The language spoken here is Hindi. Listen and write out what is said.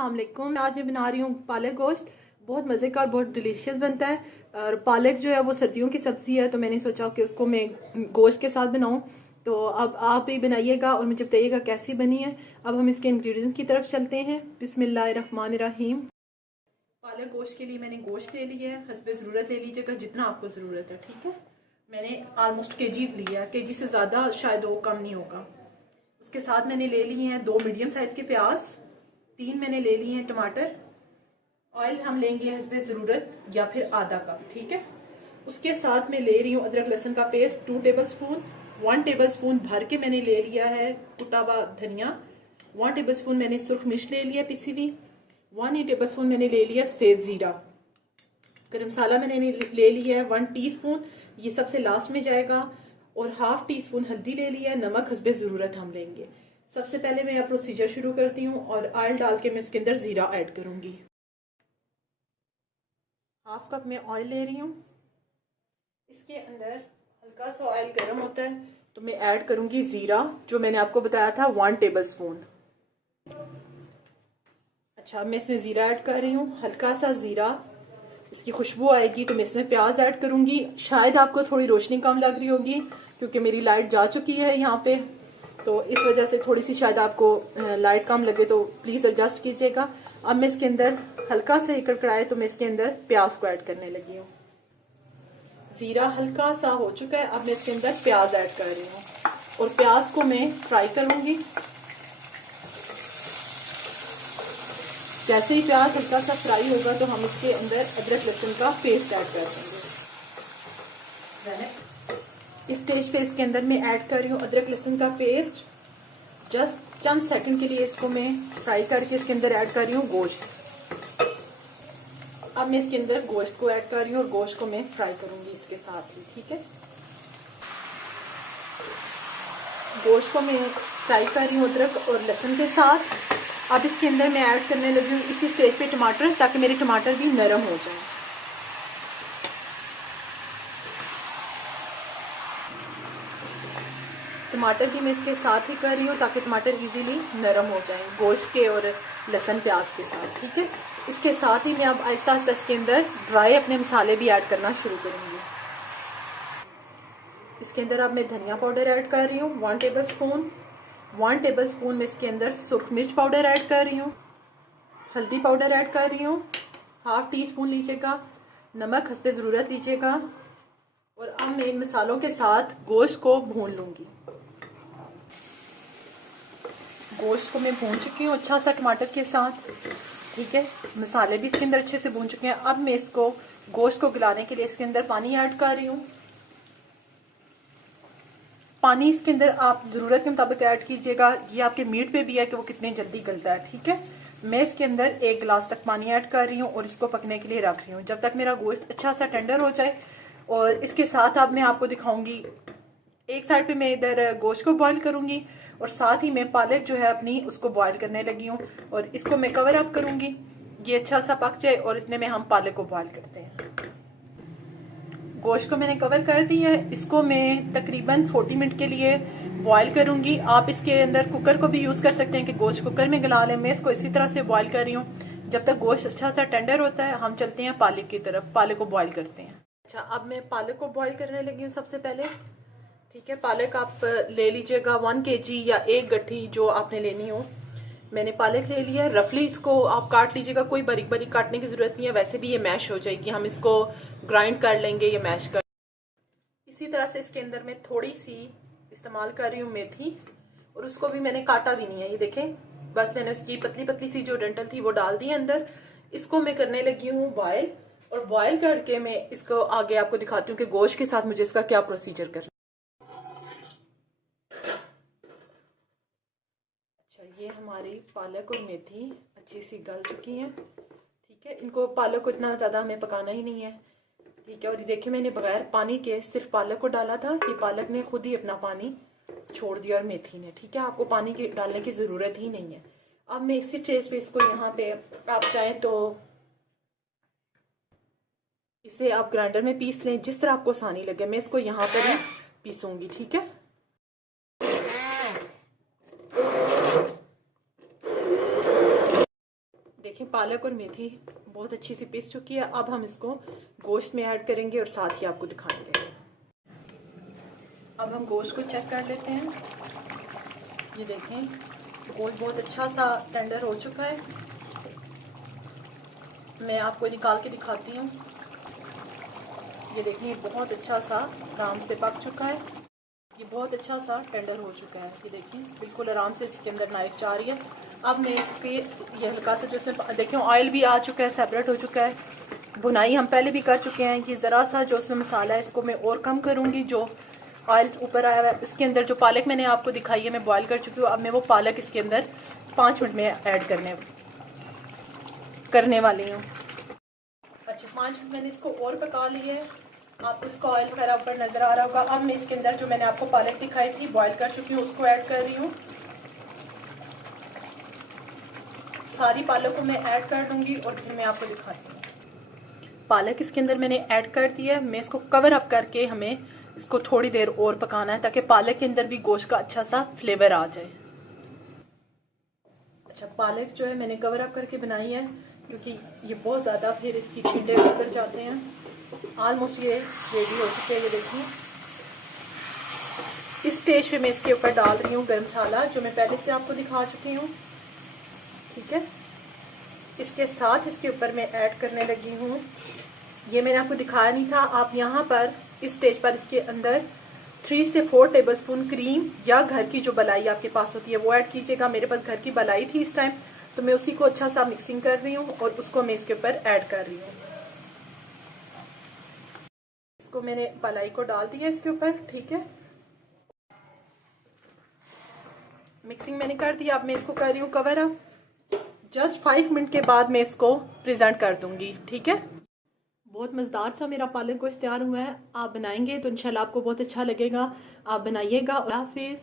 अस्सलाम वालेकुम। आज मैं बना रही हूँ पालक गोश्त। बहुत मज़े का और बहुत डिलीशियस बनता है। और पालक जो है वो सर्दियों की सब्ज़ी है, तो मैंने सोचा कि उसको मैं गोश्त के साथ बनाऊँ। तो अब आप भी बनाइएगा और मुझे बताइएगा कैसी बनी है। अब हम इसके इंग्रेडिएंट्स की तरफ चलते हैं। बिस्मिल्लाहिर्रहमानिर्रहीम। पालक गोश्त के लिए मैंने गोश्त ले लिया है। हस्बे ज़रूरत ले लीजिएगा जितना आपको ज़रूरत है, ठीक है। मैंने ऑलमोस्ट केजी लिया, केजी से ज़्यादा शायद वो कम नहीं होगा। उसके साथ मैंने ले लिए हैं 2 मीडियम साइज़ के प्याज, 3 मैंने ले लिए हैं टमाटर। ऑयल हम लेंगे हस्बे ज़रूरत या फिर आधा कप, ठीक है। उसके साथ मैं ले रही हूँ अदरक लहसुन का पेस्ट 2 टेबलस्पून। 1 टेबलस्पून भर के मैंने ले लिया है कुटा हुआ धनिया। 1 टेबलस्पून मैंने सुर्ख मिर्च ले लिया पिसी हुई। 1 टेबलस्पून मैंने ले लिया सफ़ेद ज़ीरा। गरम मसाला मैंने ले लिया है 1 टीस्पून, ये सबसे लास्ट में जाएगा। और हाफ टी स्पून हल्दी ले लिया है। नमक हस्बे ज़रूरत हम लेंगे। सबसे पहले मैं प्रोसीजर शुरू करती हूँ और ऑयल डाल के मैं उसके अंदर ज़ीरा ऐड करूँगी। हाफ कप में ऑयल ले रही हूँ। इसके अंदर हल्का सा ऑयल गर्म होता है तो मैं ऐड करूँगी ज़ीरा, जो मैंने आपको बताया था 1 टेबलस्पून। अच्छा, मैं इसमें ज़ीरा ऐड कर रही हूँ। हल्का सा ज़ीरा, इसकी खुशबू आएगी तो मैं इसमें प्याज ऐड करूँगी। शायद आपको थोड़ी रोशनी कम लग रही होगी क्योंकि मेरी लाइट जा चुकी है यहाँ पे, तो इस वजह से थोड़ी सी शायद आपको लाइट कम लगे, तो प्लीज़ एडजस्ट कीजिएगा। अब मैं इसके अंदर हल्का सा ही कड़कड़ाए तो मैं इसके अंदर प्याज को ऐड करने लगी हूँ। ज़ीरा हल्का सा हो चुका है, अब मैं इसके अंदर प्याज ऐड कर रही हूँ और प्याज को मैं फ्राई करूँगी। जैसे ही प्याज हल्का सा फ्राई होगा तो हम इसके अंदर अदरक लहसुन का पेस्ट ऐड कर देंगे। इस स्टेज पे इसके अंदर मैं ऐड कर रही हूँ अदरक लहसुन का पेस्ट। जस्ट चंद सेकंड के लिए इसको मैं फ्राई करके इसके अंदर ऐड कर रही हूँ गोश्त। अब मैं इसके अंदर गोश्त को ऐड कर रही हूँ और गोश्त को मैं फ्राई करूंगी इसके साथ ही, ठीक है। गोश्त को मैं फ्राई कर रही हूँ अदरक और लहसुन के साथ। अब इसके अंदर मैं ऐड करने लगी हूँ इसी स्टेज पे टमाटर, ताकि मेरे टमाटर भी नरम हो जाए। टमाटर भी मैं इसके साथ ही कर रही हूँ ताकि टमाटर इजीली नरम हो जाएं गोश्त के और लहसुन प्याज के साथ, ठीक है। इसके साथ ही मैं अब आहिस्ता आहिस्ता इसके अंदर ड्राई अपने मसाले भी ऐड करना शुरू करूँगी। इसके अंदर अब मैं धनिया पाउडर ऐड कर रही हूँ 1 टेबलस्पून। 1 टेबलस्पून में इसके अंदर सुर्ख मिर्च पाउडर ऐड कर रही हूँ। हल्दी पाउडर ऐड कर रही हूँ, हाफ टी स्पून लीजिएगा। नमक हस्बे ज़रूरत लीजिएगा। और अब मैं इन मसालों के साथ गोश्त को भून लूँगी। गोश्त को मैं भून चुकी हूँ अच्छा सा टमाटर के साथ, ठीक है। मसाले भी इसके अंदर अच्छे से भून चुके हैं। अब मैं इसको गोश्त को गलाने के लिए इसके अंदर पानी ऐड कर रही हूँ। पानी इसके अंदर आप ज़रूरत के मुताबिक ऐड कीजिएगा, ये आपके मीट पे भी है कि वो कितने जल्दी गलता है, ठीक है। मैं इसके अंदर 1 गिलास तक पानी ऐड कर रही हूँ और इसको पकने के लिए रख रही हूँ जब तक मेरा गोश्त अच्छा सा टेंडर हो जाए। और इसके साथ अब मैं आपको दिखाऊंगी, एक साइड पे मैं इधर गोश्त को बॉईल करूंगी और साथ ही मैं पालक जो है अपनी उसको बॉईल करने लगी हूँ। और इसको मैं कवर अप करूंगी, ये अच्छा सा पक जाए और इसमें में हम पालक को बॉईल करते हैं। गोश्त को मैंने कवर कर दिया है, इसको मैं तकरीबन 40 मिनट के लिए बॉईल करूंगी। आप इसके अंदर कुकर को भी यूज़ कर सकते हैं कि गोश्त कुकर में गला लें। मैं इसको इसी तरह से बॉईल कर रही हूँ जब तक गोश्त अच्छा सा टेंडर होता है। हम चलते हैं पालक की तरफ, पालक को बॉईल करते हैं। अच्छा, अब मैं पालक को बॉईल करने लगी हूँ सबसे पहले, ठीक है। पालक आप ले लीजिएगा 1 केजी या 1 गट्ठी जो आपने लेनी हो। मैंने पालक ले लिया। रफली इसको आप काट लीजिएगा, कोई बारीक बारीक काटने की ज़रूरत नहीं है, वैसे भी ये मैश हो जाएगी। हम इसको ग्राइंड कर लेंगे, ये मैश कर। इसी तरह से इसके अंदर मैं थोड़ी सी इस्तेमाल कर रही हूँ मेथी, और उसको भी मैंने काटा भी नहीं है, ये देखें। बस मैंने उसकी पतली पतली सी जो डंठल थी वो डाल दी अंदर। इसको मैं करने लगी हूँ बॉयल, और बॉयल करके मैं इसको आगे आपको दिखाती हूँ कि गोश्त के साथ मुझे इसका क्या प्रोसीजर करना। अच्छा, ये हमारी पालक और मेथी अच्छी सी गल चुकी हैं, ठीक है। इनको पालक को इतना ज़्यादा हमें पकाना ही नहीं है, ठीक है। और ये देखिए, मैंने बगैर पानी के सिर्फ पालक को डाला था, कि पालक ने खुद ही अपना पानी छोड़ दिया और मेथी ने, ठीक है। आपको पानी की डालने की ज़रूरत ही नहीं है। अब मैं इसी स्टेज पे इसको यहाँ पे आप चाहें तो इसे आप ग्राइंडर में पीस लें, जिस तरह आपको आसानी लगे। मैं इसको यहाँ पर ही पीसूंगी, ठीक है। देखिए पालक और मेथी बहुत अच्छी सी पीस चुकी है। अब हम इसको गोश्त में ऐड करेंगे और साथ ही आपको दिखाएंगे। अब हम गोश्त को चेक कर लेते हैं। ये देखें गोश्त बहुत अच्छा सा टेंडर हो चुका है। मैं आपको निकाल के दिखाती हूँ। ये देखिए बहुत अच्छा सा आराम से पक चुका है। ये बहुत अच्छा सा टेंडर हो चुका है। ये देखिए बिल्कुल आराम से इसके अंदर नाइफ जा रही है। अब मैं इसके ये हल्का सा जो इसमें देखिए ऑयल भी आ चुका है, सेपरेट हो चुका है। भुनाई हम पहले भी कर चुके हैं। ये ज़रा सा जो इसमें मसाला है इसको मैं और कम करूँगी। जो ऑयल ऊपर आया हुआ है इसके अंदर जो पालक मैंने आपको दिखाई है मैं बॉयल कर चुकी हूँ। अब मैं वो पालक इसके अंदर 5 मिनट में ऐड करने वाली हूँ। अच्छा 5 मिनट मैंने इसको और पका लिया है। आपको इसका ऑयल वगैरह ऊपर नज़र आ रहा होगा। अब मैं इसके अंदर जो मैंने आपको पालक दिखाई थी बॉईल कर चुकी हूँ उसको ऐड कर रही हूँ। सारी पालक को मैं ऐड कर दूंगी और फिर मैं आपको दिखाती हूँ। पालक इसके अंदर मैंने ऐड कर दिया है। मैं इसको कवर अप करके हमें इसको थोड़ी देर और पकाना है ताकि पालक के अंदर भी गोश्त का अच्छा सा फ्लेवर आ जाए। अच्छा पालक जो है मैंने कवर अप करके बनाई है क्योंकि ये बहुत ज़्यादा फिर इसकी छींटे उतर जाते हैं। ऑलमोस्ट ये रेडी हो चुके हैं। ये देखिए इस स्टेज पे मैं इसके ऊपर डाल रही हूँ गरम मसाला जो मैं पहले से आपको दिखा चुकी हूँ। ठीक है, इसके साथ इसके ऊपर मैं ऐड करने लगी हूँ। ये मैंने आपको दिखाया नहीं था। आप यहाँ पर इस स्टेज पर इसके अंदर 3 से 4 टेबलस्पून क्रीम या घर की जो मलाई आपके पास होती है वो ऐड कीजिएगा। मेरे पास घर की मलाई थी इस टाइम, तो मैं उसी को अच्छा सा मिक्सिंग कर रही हूँ और उसको मैं इसके ऊपर ऐड कर रही हूँ। इसको मैंने मलाई को डाल दिया इसके ऊपर। ठीक है, मिक्सिंग मैंने कर दिया। अब मैं इसको कर रही हूँ कवर अप। जस्ट 5 मिनट के बाद मैं इसको प्रेजेंट कर दूंगी। ठीक है, बहुत मज़ेदार सा मेरा पालक गोश्त तैयार हुआ है। आप बनाएंगे तो इंशाल्लाह आपको बहुत अच्छा लगेगा। आप बनाइएगा। अल्लाह हाफिज़।